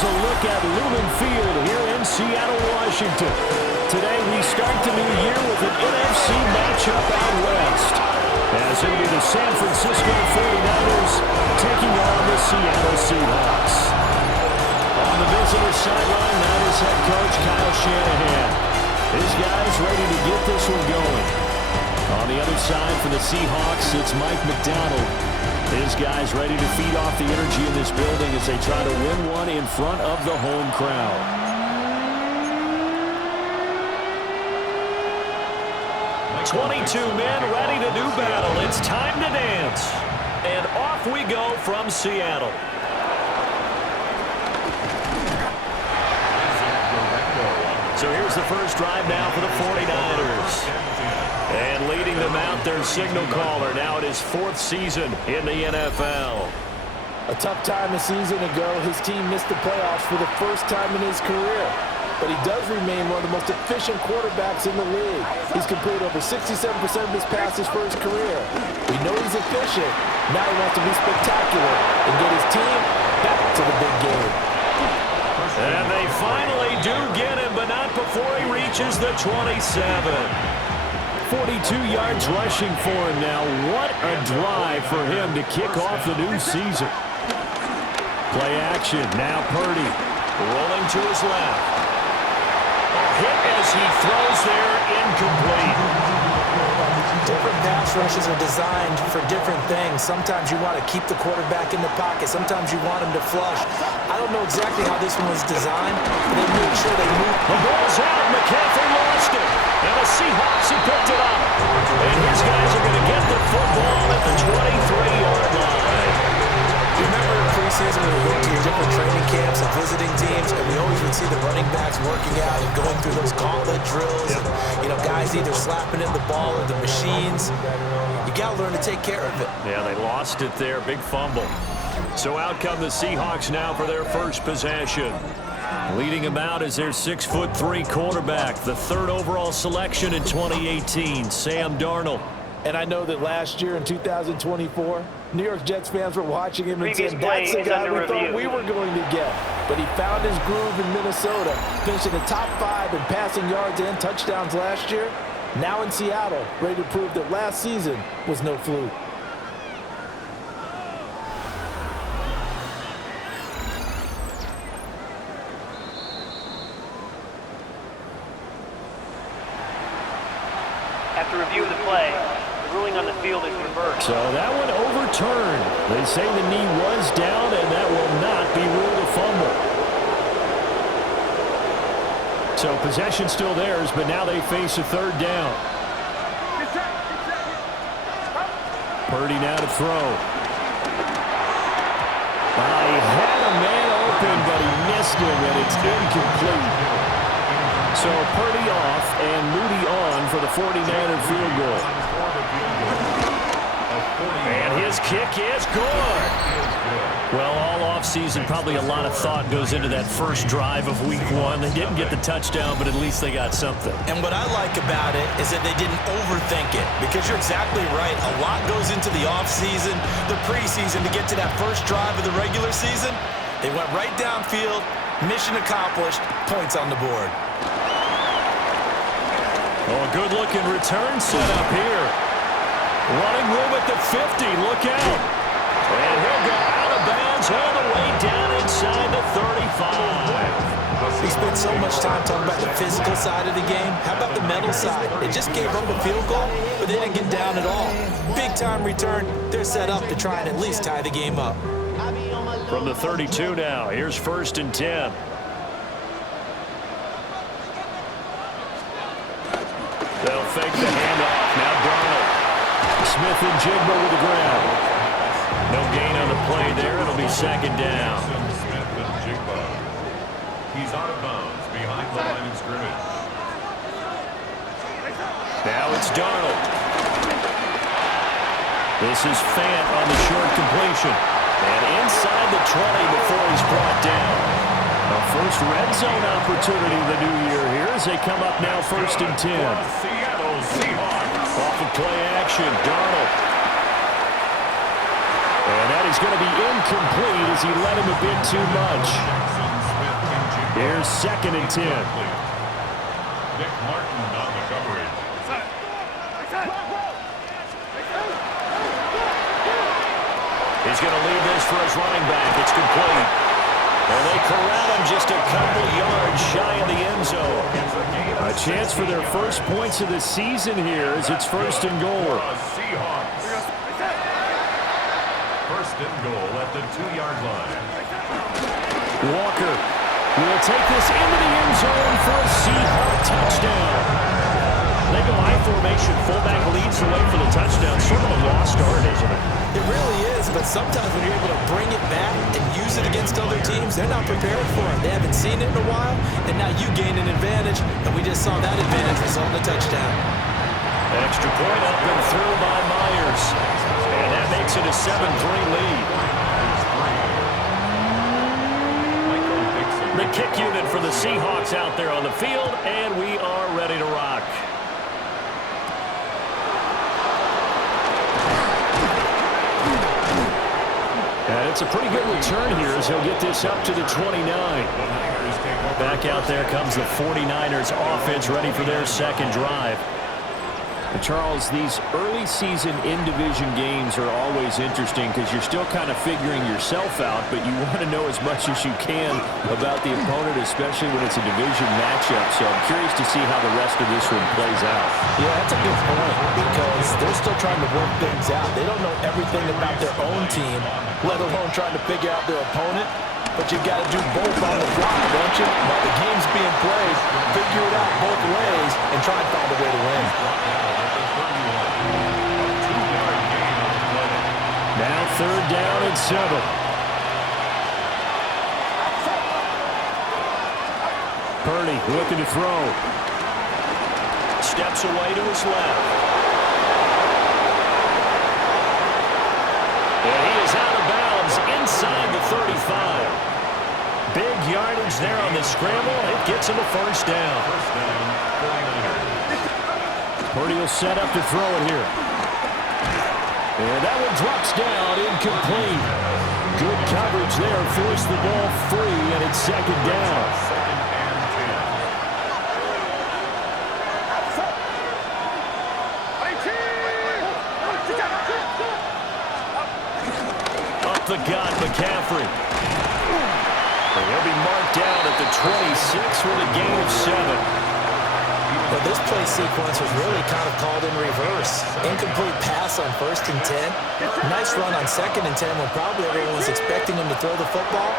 is a look at Lumen Field here in Seattle, Washington. Today we start the new year with an NFC matchup out west, as it'll be the San Francisco 49ers taking on the Seattle Seahawks. On the visitor sideline, Niners head coach Kyle Shanahan. His guys ready to get this one going. On the other side for the Seahawks, it's Mike McDonald. His guys ready to feed off the energy in this building as they try to win one in front of the home crowd. Next 22 men ready to do battle. It's time to dance. And off we go from Seattle. So here's the first drive now for the 49ers. And leading them out, their signal caller. Now it is fourth season in the NFL. A tough time a season ago, his team missed the playoffs for the first time in his career. But he does remain one of the most efficient quarterbacks in the league. He's completed over 67% of his passes for his career. We know he's efficient. Now he wants to be spectacular and get his team back to the big game. And they finally do get him, but not before he reaches the 27. 42 yards rushing for him now. What a drive for him to kick off the new season. Play action. Now Purdy rolling to his left. A hit as he throws there, incomplete. Different pass rushes are designed for different things. Sometimes you want to keep the quarterback in the pocket. Sometimes you want him to flush. I don't know exactly how this one was designed, but they made sure they moved. The ball's out. McCaffrey lost it. And the Seahawks have picked it up. And his guys are going to get the football at the 23-yard line. You remember in preseason when we went to your different training camps and visiting teams, and we always would see the running backs working out and going through those gauntlet drills. Yep. And, guys either slapping in the ball or the machines. You got to learn to take care of it. Yeah, they lost it there. Big fumble. So out come the Seahawks now for their first possession. Leading them out is their 6'3" quarterback, the third overall selection in 2018, Sam Darnold. And I know that last year in 2024, New York Jets fans were watching him and saying, that's the guy we thought we were going to get. But he found his groove in Minnesota, finishing the top 5 in passing yards and touchdowns last year. Now in Seattle, ready to prove that last season was no fluke. After review of the play, the ruling on the field is reversed. So that one overturned. They say the knee was down, and that will not be ruled a fumble. So possession still theirs, but now they face a third down. Purdy now to throw. He had a man open, but he missed him, and it's incomplete. So Purdy off and Moody on for the 49er field goal. And his kick is good. Well, all offseason, probably a lot of thought goes into that first drive of week 1. They didn't get the touchdown, but at least they got something. And what I like about it is that they didn't overthink it, because you're exactly right. A lot goes into the offseason, the preseason, to get to that first drive of the regular season. They went right downfield, mission accomplished, points on the board. Oh, a good-looking return set up here. Running room at the 50. Look out. And he'll go out of bounds all the way down inside the 35. We spent so much time talking about the physical side of the game. How about the mental side? They just gave up a field goal, but they didn't get down at all. Big-time return. They're set up to try and at least tie the game up. From the 32 now, here's 1st and 10. They'll fake the handoff. Now Darnold. Smith and Jigba with the ground. No gain on the play there. It'll be 2nd down. Smith and Jigba. He's out of bounds behind the line of scrimmage. Now it's Darnold. This is Fant on the short completion. And inside the 20 before he's brought down. A first red zone opportunity the new year here as they come up now 1st and 10. Seattle Seahawks. Off of play action, Darnold. And that is going to be incomplete as he let him a bit too much. Here's 2nd and 10. Nick Martin on the coverage. He's going to leave this for his running back. It's complete. And they corral him just a couple yards shy of the end zone. A chance for their first points of the season here as it's 1st and goal. Seahawks. 1st and goal at the 2-yard line. Walker will take this into the end zone for a Seahawk touchdown. They go high formation. Fullback leads the way for the touchdown. Sort of a lost art, isn't it? It really is, but sometimes when you're able to bring it back and use it against other teams, they're not prepared for it. They haven't seen it in a while, and now you gain an advantage, and we just saw that advantage result in a touchdown. Extra point up and through by Myers. And that makes it a 7-3 lead. The kick unit for the Seahawks out there on the field, and we are ready to rock. And it's a pretty good return here as he'll get this up to the 29. Back out there comes the 49ers offense ready for their 2nd drive. Charles, these early season in-division games are always interesting because you're still kind of figuring yourself out, but you want to know as much as you can about the opponent, especially when it's a division matchup. So I'm curious to see how the rest of this one plays out. Yeah, that's a good point because they're still trying to work things out. They don't know everything about their own team, let alone trying to figure out their opponent. But you got to do both on the fly, don't you? While the game's being played, figure it out both ways and try and find a way to win. Now 3rd down and 7. Purdy looking to throw. Steps away to his left. And he is out of bounds inside the 35. Big yardage there on the scramble. It gets him a 1st down. Purdy will set up to throw it here. And that one drops down, incomplete. Good coverage there, forced the ball free, and it's 2nd down. Up the gut, McCaffrey. And he'll be marked down at the 26 with a gain of 7. But this play sequence was really kind of called in reverse. Incomplete pass on 1st and 10. Nice run on 2nd and 10 when probably everyone was expecting him to throw the football.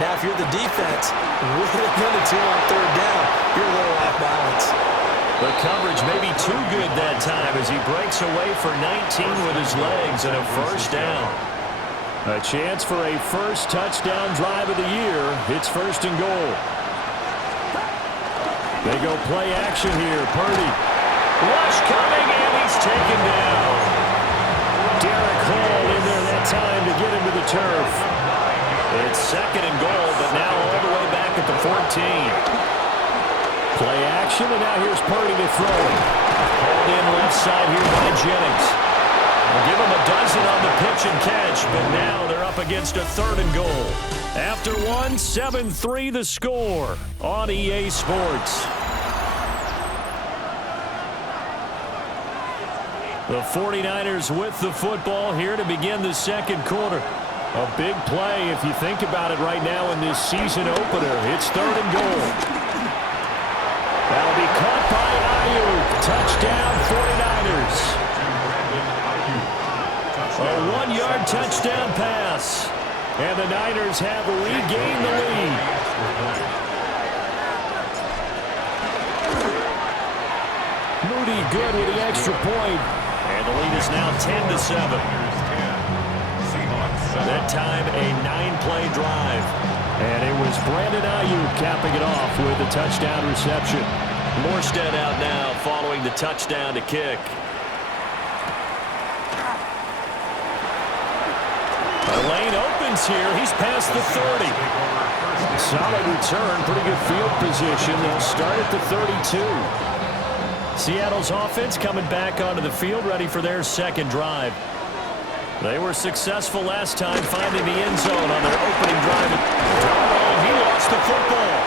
Now, if you're the defense, with a minute 2 on 3rd down, you're a little off balance. The coverage may be too good that time as he breaks away for 19 with his legs and a 1st down. A chance for a first touchdown drive of the year. It's 1st and goal. They go play action here. Purdy. Rush coming, and he's taken down. Derek Hall in there that time to get him to the turf. It's 2nd and goal, but now all the way back at the 14. Play action, and now here's Purdy to throw. Hauled in left side here by Jennings. We'll give him a dozen on the pitch and catch, but now they're up against a 3rd and goal. After one, 7-3 the score on EA Sports. The 49ers with the football here to begin the 2nd quarter. A big play if you think about it right now in this season opener. It's 3rd and goal. That'll be caught by Ayuk. Touchdown 49ers. A 1-yard touchdown pass. And the Niners have regained the lead. Moody good with the extra point. And the lead is now 10-7. That time a 9-play drive. And it was Brandon Ayuk capping it off with a touchdown reception. Morstead out now following the touchdown to kick. The lane opens here. He's past the 30. Solid return. Pretty good field position. They'll start at the 32. Seattle's offense coming back onto the field, ready for their 2nd drive. They were successful last time finding the end zone on their opening drive. Darnold, he lost the football.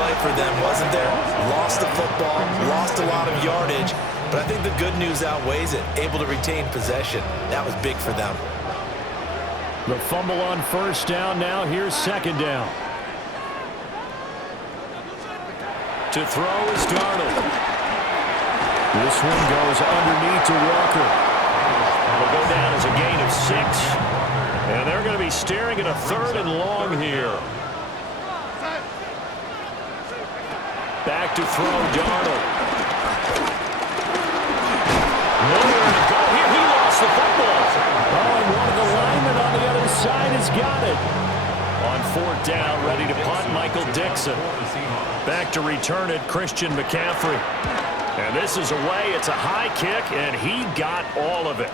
play for them, wasn't there? Lost the football, lost a lot of yardage, but I think the good news outweighs it. Able to retain possession. That was big for them. The fumble on first down. Now here's second down. To throw is Darnold. This one goes underneath to Walker. It'll go down as a gain of 6. And they're going to be staring at a 3rd and long here. Back to throw, Darnold. Nowhere to go here. He lost the football. Oh, and one of the linemen on the other side has got it. On 4th down, ready to punt, Michael Dixon. Back to return it, Christian McCaffrey. And this is away. It's a high kick, and he got all of it.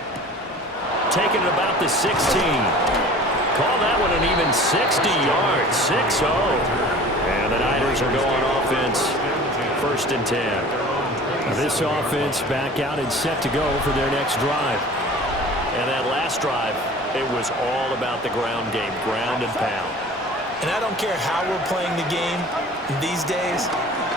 Taking it about the 16. Call that one an even 60 yards. 6-0. And the Niners are going offense. 1st and 10. Now this offense back out and set to go for their next drive. And that last drive, it was all about the ground game, ground and pound. And I don't care how we're playing the game these days,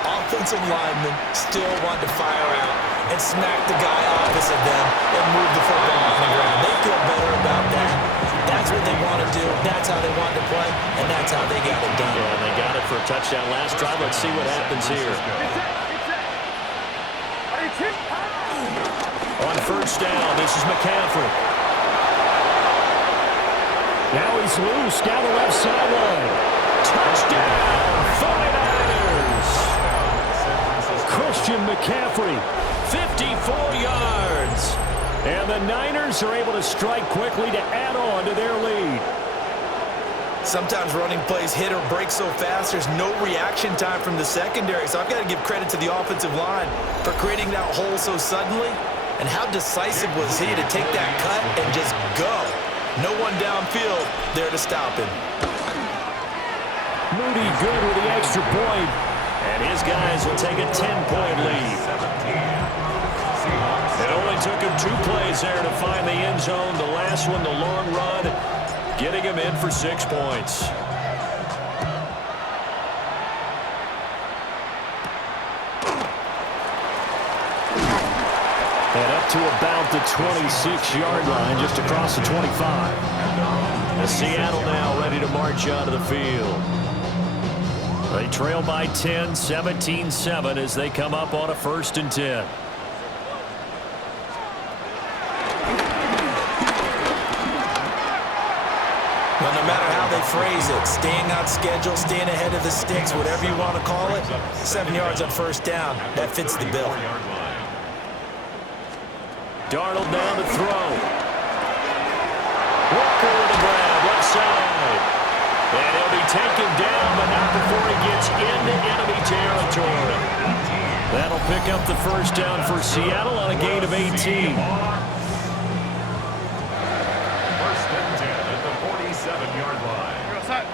offensive linemen still want to fire out and smack the guy opposite them and move the football off the ground. They feel better about that. That's what they want to do. That's how they want to play, and that's how they got it done. Yeah, and they got it for a touchdown last drive. Let's see what happens here. On first down, this is McCaffrey. Now he's loose down the left sideline. Touchdown, 49ers. Christian McCaffrey, 54 yards. And the Niners are able to strike quickly to add on to their lead. Sometimes running plays hit or break so fast, there's no reaction time from the secondary. So I've got to give credit to the offensive line for creating that hole so suddenly. And how decisive was he to take that cut and just go? No one downfield there to stop him. Moody good with the extra point. And his guys will take a 10-point lead. It only took him 2 plays there to find the end zone. The last one, the long run, getting him in for 6 points. And up to about the 26-yard line, just across the 25. And Seattle now ready to march out of the field. They trail by 10, 17-7 as they come up on a 1st and 10. Well, no matter how they phrase it, staying on schedule, staying ahead of the sticks, whatever you want to call it, 7 yards on first down, that fits the bill. Darnold down to throw. Walker with a grab, left side. And he'll be taken down, but not before he gets into enemy territory. That'll pick up the first down for Seattle on a gain of 18. 1st and 10 at the 47-yard line.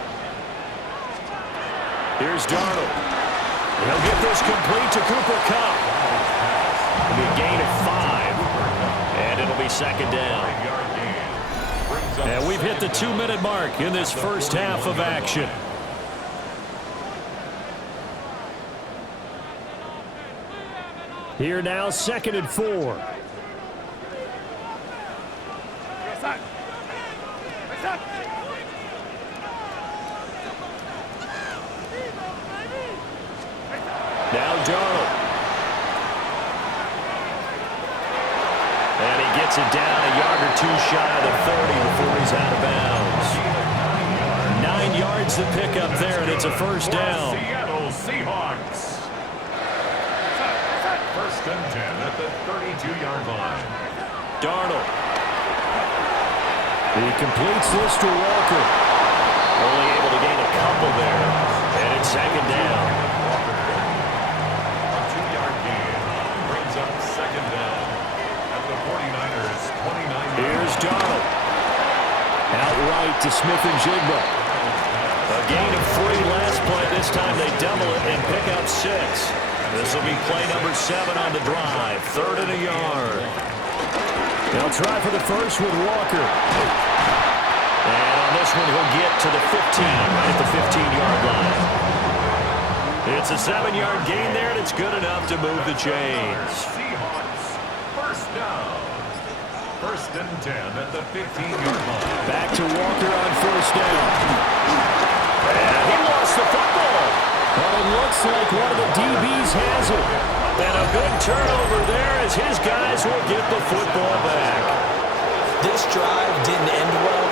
Here's Darnold. He'll get this complete to Cooper Kupp. It'll be a gain of 5. And it'll be 2nd down. And we've hit the 2-minute mark in this first half of action. Here now, 2nd and 4. Now Darnold. And he gets it down a yard or 2 shy of the 30 before he's out of bounds. 9 yards to pick up there, and it's a first down. Seattle Seahawks. 1st and 10 at the 32-yard line. Darnold. He completes this to Walker. Only able to gain a couple there. And it's 2nd down. A 2-yard gain brings up 2nd down at the 49ers 29. Here's Darnold. Outright to Smith-Njigba. A gain of 3 last play. This time they double it and pick up 6. This will be play number 7 on the drive. 3rd and a yard. They'll try for the first with Walker. And on this one, he'll get to the 15, right at the 15-yard line. It's a 7-yard gain there, and it's good enough to move the chains. Seahawks, first down. First and 10 at the 15-yard line. Back to Walker on first down. And he lost the football. But it looks like one of the DBs has it. And a big turnover there as his guys will get the football back. This drive didn't end well.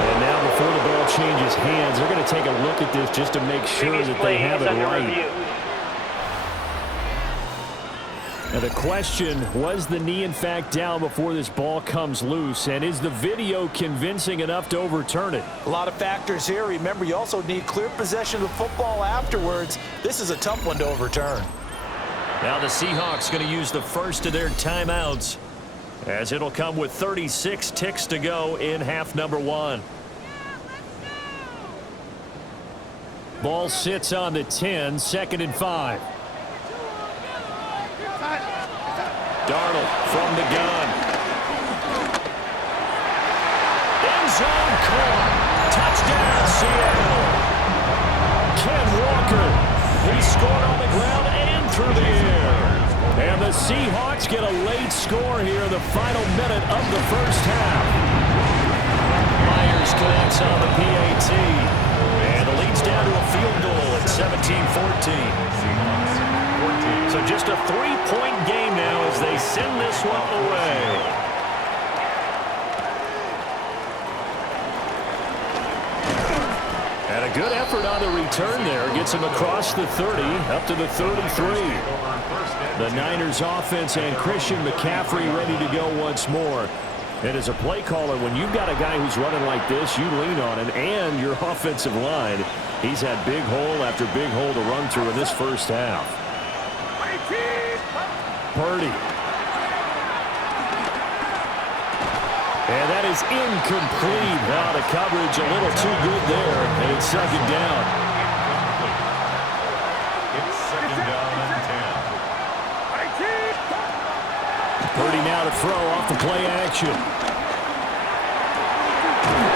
And now before the ball changes hands, they're going to take a look at this just to make sure that they have it right. Now the question, was the knee in fact down before this ball comes loose? And is the video convincing enough to overturn it? A lot of factors here. Remember, you also need clear possession of the football afterwards. This is a tough one to overturn. Now the Seahawks going to use the first of their timeouts, as it'll come with 36 ticks to go in half number 1. Ball sits on the 10, 2nd and 5. Darnold from the gun. End zone caught. Touchdown, Seattle. Ken Walker. He scored on the ground and through the air. And the Seahawks get a late score here in the final minute of the first half. Myers connects on the PAT. And it leads down to a field goal at 17-14. So just a 3-point game now as they send this one away. And a good effort on the return there. Gets him across the 30, up to the 33. The Niners offense and Christian McCaffrey ready to go once more. And as a play caller, when you've got a guy who's running like this, you lean on him and your offensive line. He's had big hole after big hole to run through in this first half. Purdy. And that is incomplete. Now the coverage a little too good there, and it's 2nd down. It's 2nd down and 10. Purdy now to throw off the play action.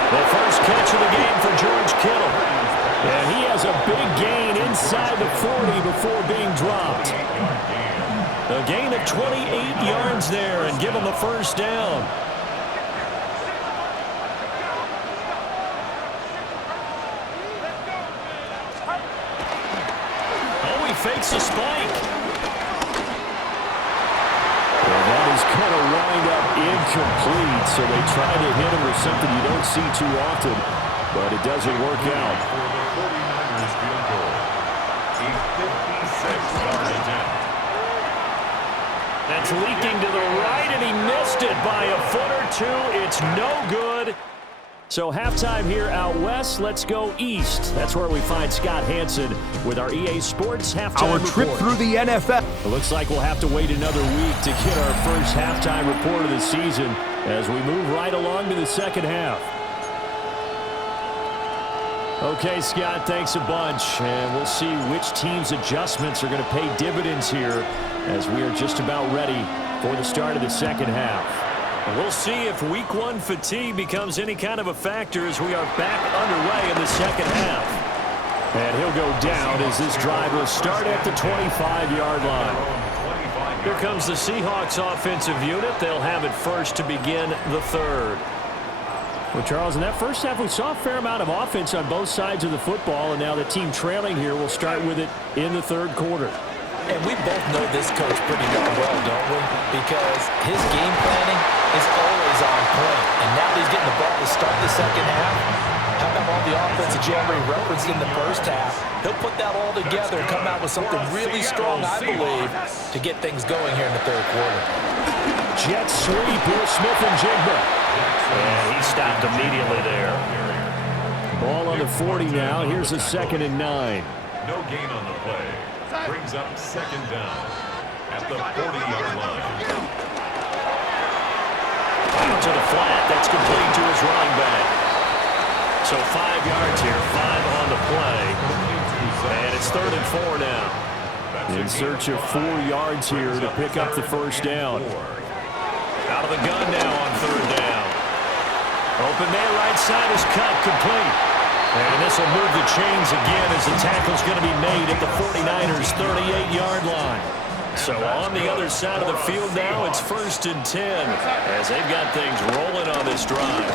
The first catch of the game for George Kittle. And he has a big gain inside the 40 before being dropped. A gain of 28 yards there and give him a first down. Oh, he fakes a spike. And that is going to wind up incomplete. So they try to hit him with something you don't see too often, but it doesn't work out. For the 49ers field goal. A 56-yard attempt. That's leaking to the right, and he missed it by a foot or two. It's no good. So halftime here out west. Let's go east. That's where we find Scott Hansen with our EA Sports halftime Our report. trip through the NFL. It looks like we'll have to wait another week to get our first halftime report of the season as we move right along to the second half. Okay, Scott, thanks a bunch. And we'll see which team's adjustments are going to pay dividends here as we are just about ready for the start of the second half. And we'll see if week 1 fatigue becomes any kind of a factor as we are back underway in the second half. And he'll go down as this drive will start at the 25-yard line. Here comes the Seahawks offensive unit. They'll have it first to begin the third. Well, Charles, in that first half, we saw a fair amount of offense on both sides of the football, and now the team trailing here will start with it in the third quarter. And we both know this coach pretty darn well, don't we? Because his game planning is always on point. And now that he's getting the ball to start the second half, how about all the offense that you already referenced in the first half? He'll put that all together and come out with something really strong, I believe, to get things going here in the third quarter. Jet sweep here, Smith-Njigba. And he stopped immediately there. Ball on the 40 now. Here's a 2nd and 9. No gain on the play. Brings up 2nd down at the 40-yard line. Out to the flat. That's complete to his running back. So 5 yards here, 5 on the play. And it's 3rd and 4 now. In search of 4 yards here to pick up the first down. Out of the gun now on 3rd down. Open man, right side is cut, complete. And this will move the chains again as the tackle's going to be made at the 49ers' 38-yard line. So on the other side of the field now, it's 1st and 10 as they've got things rolling on this drive.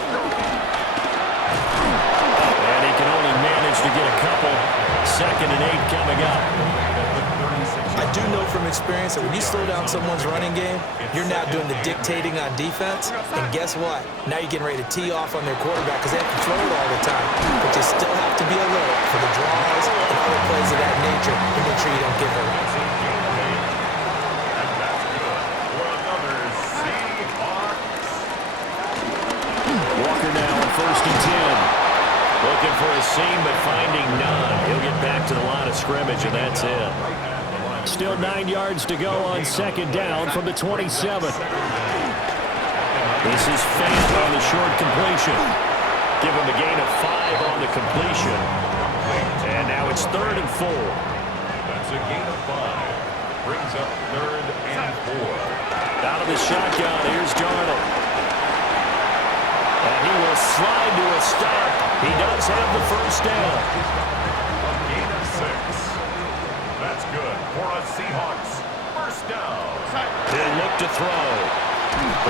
And he can only manage to get a couple. 2nd and 8 coming up. I do know from experience that when you slow down someone's running game, you're now doing the dictating on defense. And guess what? Now you're getting ready to tee off on their quarterback because they have to throw it all the time. But you still have to be alert for the draws and other plays of that nature and make sure you don't get hurt. Walker now on 1st and 10. Looking for a seam, but finding none. He'll get back to the line of scrimmage, and that's it. Still 9 yards to go on 2nd down from the 27. This is Fant on the short completion. Give him a gain of 5 on the completion. And now it's 3rd and 4. That's a gain of 5. Brings up 3rd and 4. Out of the shotgun, here's Darnold. And he will slide to a stop. He does have the 1st down. A gain of 6. That's good for a Seahawks 1st down. He'll look to throw.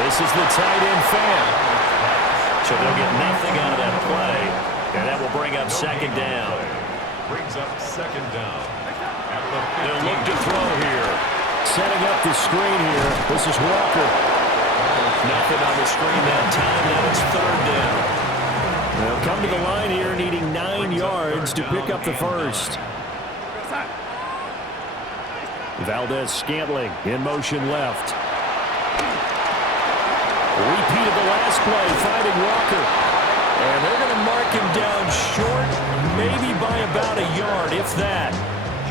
This is the tight end Fant. So they'll get nothing out of that play. And that will bring up 2nd down. Brings up 2nd down. At the 15. They'll look to throw here. Setting up the screen here. This is Walker. Nothing on the screen that time. Now it's 3rd down. They'll come to the line here needing 9 yards to pick up the 1st. Valdez-Scantling in motion left. Repeat of the last play, finding Walker. And they're going to mark him down short, maybe by about a yard, if that.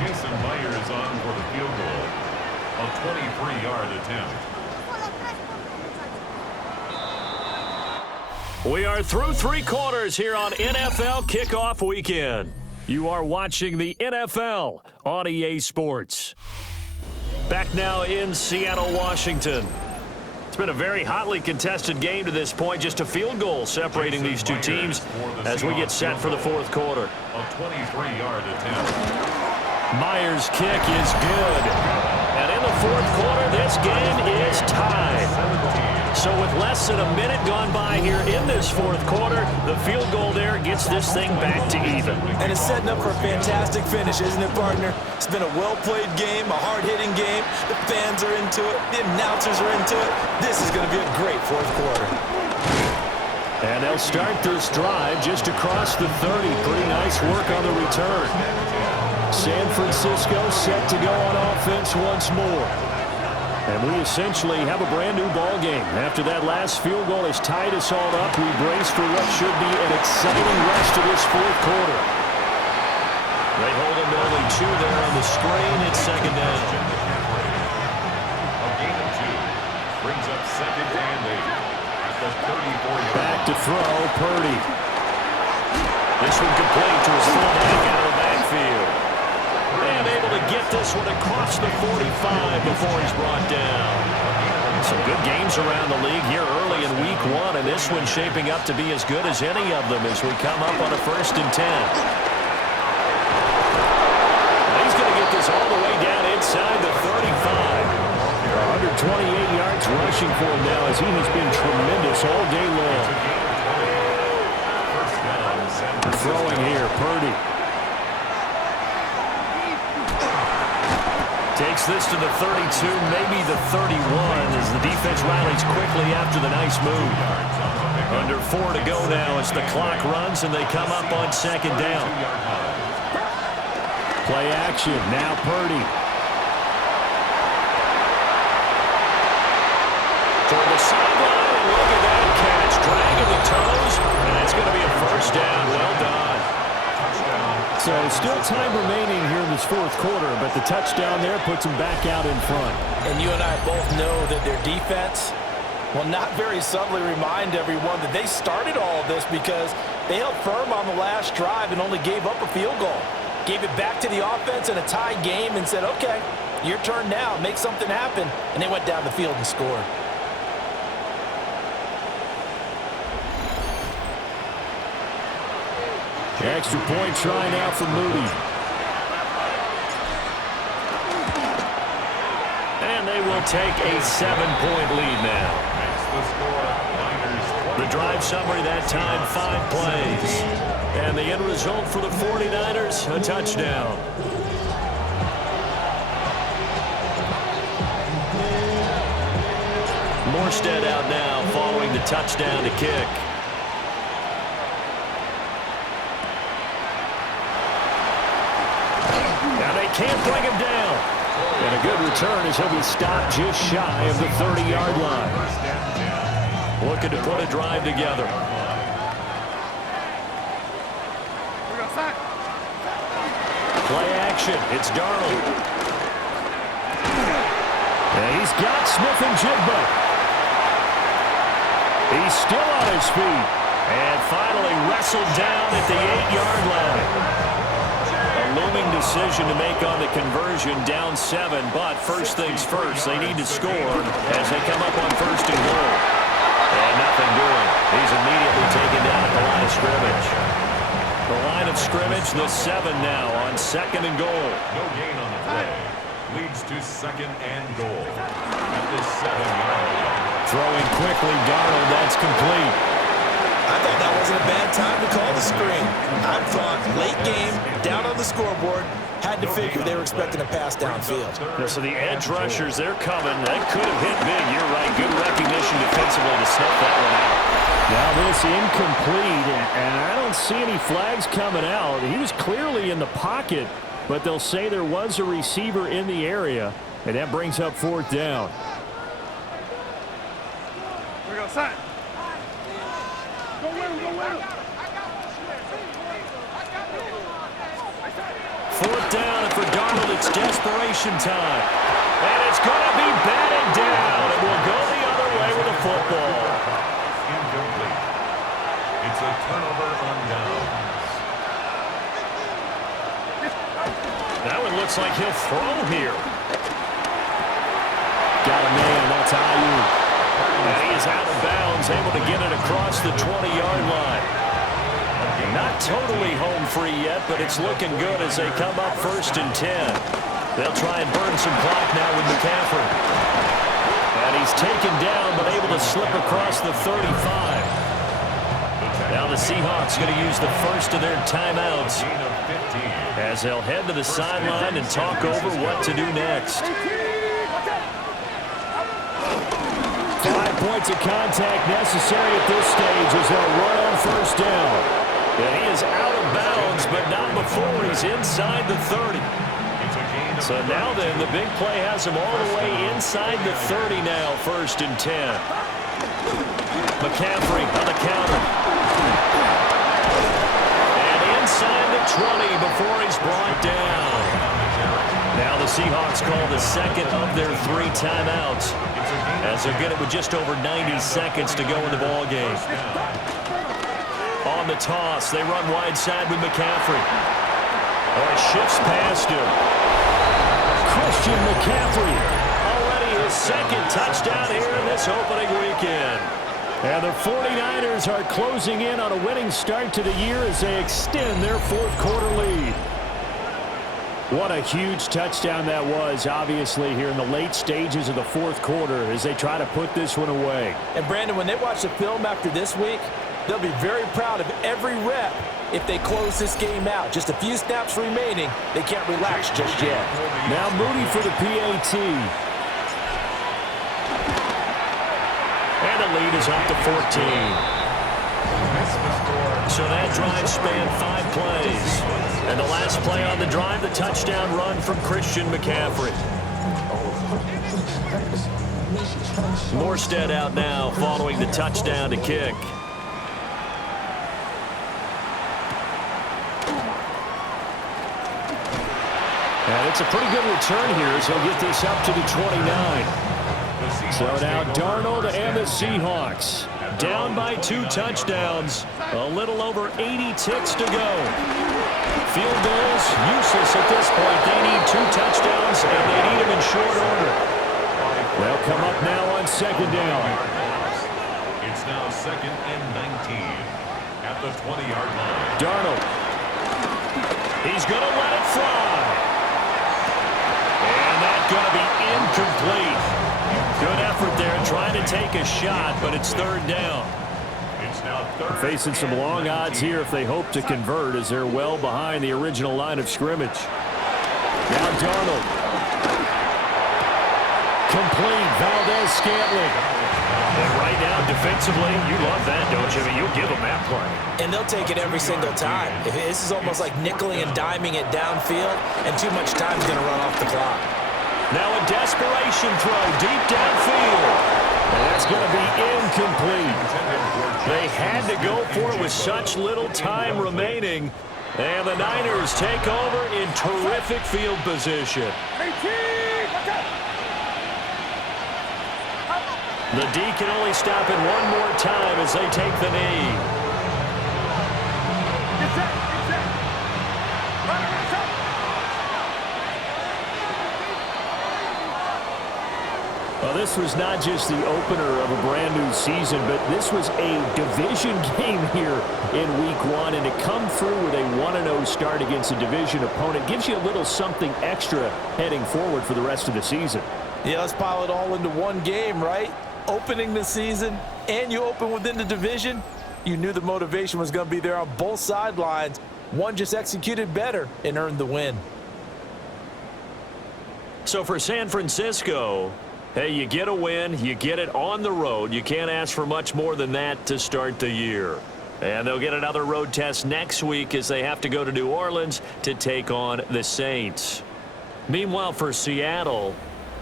Jason Myers on for the field goal. A 23-yard attempt. We are through 3 quarters here on NFL Kickoff Weekend. You are watching the NFL on EA Sports. Back now in Seattle, Washington. It's been a very hotly contested game to this point. Just a field goal separating these two teams as we get set for the 4th quarter. A 23-yard attempt. Myers' kick is good. And in the 4th quarter, this game is tied. So with less than a minute gone by here in this 4th quarter, the field goal there gets this thing back to even. And it's setting up for a fantastic finish, isn't it, partner? It's been a well-played game, a hard-hitting game. The fans are into it. The announcers are into it. This is going to be a great 4th quarter. And they'll start this drive just across the 30. Pretty nice work on the return. San Francisco set to go on offense once more. And we essentially have a brand new ball game. After that last field goal has tied us all up, we brace for what should be an exciting rest of this 4th quarter. They hold him to only 2 there on the screen. It's 2nd down. A gain of 2. Brings up 2nd and 8. At the 34-yard. Back to throw, Purdy. This one complete to his fullback out of the backfield. And able to get this one across the 45 before he's brought down. Some good games around the league here early in week 1, and this one shaping up to be as good as any of them as we come up on a 1st and 10. He's going to get this all the way down inside the 35. 128 yards rushing for him now as he has been tremendous all day long. Throwing here, Purdy. Takes this to the 32, maybe the 31, as the defense rallies quickly after the nice move. Under 4 to go now as the clock runs and they come up on 2nd down. Play action, now Purdy. Toward the sideline, and look at that catch. Dragging the toes, and it's going to be a 1st down. Well done. So still time remaining here in this 4th quarter, but the touchdown there puts them back out in front. And you and I both know that their defense will not very subtly remind everyone that they started all of this because they held firm on the last drive and only gave up a field goal. Gave it back to the offense in a tie game and said, okay, your turn now, make something happen. And they went down the field and scored. Extra point try now for Moody. And they will take a 7-point lead now. The drive summary that time, 5 plays. And the end result for the 49ers, a touchdown. Morstead out now following the touchdown to kick. Now they can't bring him down. And a good return as he'll be stopped just shy of the 30-yard line. Looking to put a drive together. Play action. It's Darnold. And he's got Smith and Jigba. He's still on his feet. And finally wrestled down at the 8-yard line. A looming decision to make on the conversion, down 7. But first things first, they need to score as they come up on 1st and goal. And nothing doing. He's immediately taken down at the line of scrimmage. The line of scrimmage, the 7 now on 2nd and goal. No gain on the play. Leads to 2nd and goal. At the 7-yard line. Throwing quickly, Darnold, that's complete. I thought that wasn't a bad time to call the screen. I thought late game, down on the scoreboard, had to figure they were expecting a pass downfield. So the edge rushers, they're coming. That could have hit big. You're right. Good recognition defensively to snuff that one out. Now this incomplete, and I don't see any flags coming out. He was clearly in the pocket, but they'll say there was a receiver in the area, and that brings up 4th down. Here we go, son. Go win, go win. 4th down, and for Darnold, it's desperation time. And it's going to be batted down, and we'll go the other way with the football. Incomplete. It's a turnover on downs. That one looks like he'll throw here. Got a man, that's Ayuk. And he is out of bounds, able to get it across the 20-yard line. Not totally home free yet, but it's looking good as they come up 1st and 10. They'll try and burn some clock now with McCaffrey. And he's taken down, but able to slip across the 35. Now the Seahawks going to use the first of their timeouts as they'll head to the sideline and talk over what to do next. 5 points of contact necessary at this stage as they'll run on 1st down. And he is out of bounds, but not before he's inside the 30. So now then, the big play has him all the way inside the 30 now, 1st and 10. McCaffrey on the counter. And inside the 20 before he's brought down. Now the Seahawks call the 2nd of their 3 timeouts as they'll get it with just over 90 seconds to go in the ballgame. On the toss, they run wide side with McCaffrey. Oh, it shifts past him. Christian McCaffrey, already his 2nd touchdown here in this opening weekend. And the 49ers are closing in on a winning start to the year as they extend their 4th quarter lead. What a huge touchdown that was, obviously, here in the late stages of the 4th quarter as they try to put this one away. And, Brandon, when they watch the film after this week, they'll be very proud of every rep if they close this game out. Just a few snaps remaining. They can't relax just yet. Now Moody for the PAT. And the lead is up to 14. So that drive spanned 5 plays. And the last play on the drive, the touchdown run from Christian McCaffrey. Morstead out now following the touchdown to kick. And it's a pretty good return here as he'll get this up to the 29. So now Darnold and the Seahawks down by 2 touchdowns. A little over 80 ticks to go. Field goals useless at this point. They need 2 touchdowns, and they need them in short order. They'll come up now on 2nd down. It's now 2nd and 19 at the 20-yard line. Darnold He's going to let it fly. And that's going to be incomplete. Good effort there trying to take a shot, but it's third down. It's now third. Facing some long odds here if they hope to convert as they're well behind the original line of scrimmage. Now Darnold. Complete. Valdez-Scantling. And right now, defensively, you love that, don't you? I mean, you'll give them that play. And they'll take it every single time. This is almost like nickeling and diming it downfield, and too much time is going to run off the clock. Now a desperation throw deep downfield. And that's going to be incomplete. They had to go for it with such little time remaining. And the Niners take over in terrific field position. The D can only stop it one more time as they take the knee. Well, this was not just the opener of a brand new season, but this was a division game here in week one. And to come through with a 1-0 start against a division opponent gives you a little something extra heading forward for the rest of the season. Yeah, let's pile it all into one game, right? Opening the season, and you open within the division. You knew the motivation was going to be there on both sidelines. One just executed better and earned the win. So for San Francisco, hey, you get a win, you get it on the road. You can't ask for much more than that to start the year. And they'll get another road test next week as they have to go to New Orleans to take on the Saints. Meanwhile, for Seattle,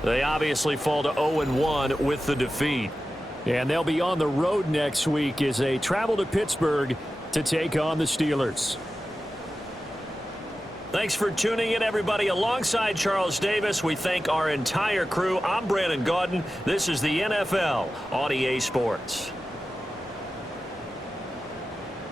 they obviously fall to 0-1 with the defeat. And they'll be on the road next week as they travel to Pittsburgh to take on the Steelers. Thanks for tuning in, everybody. Alongside Charles Davis, we thank our entire crew. I'm Brandon Gaudin. This is the NFL on EA Sports.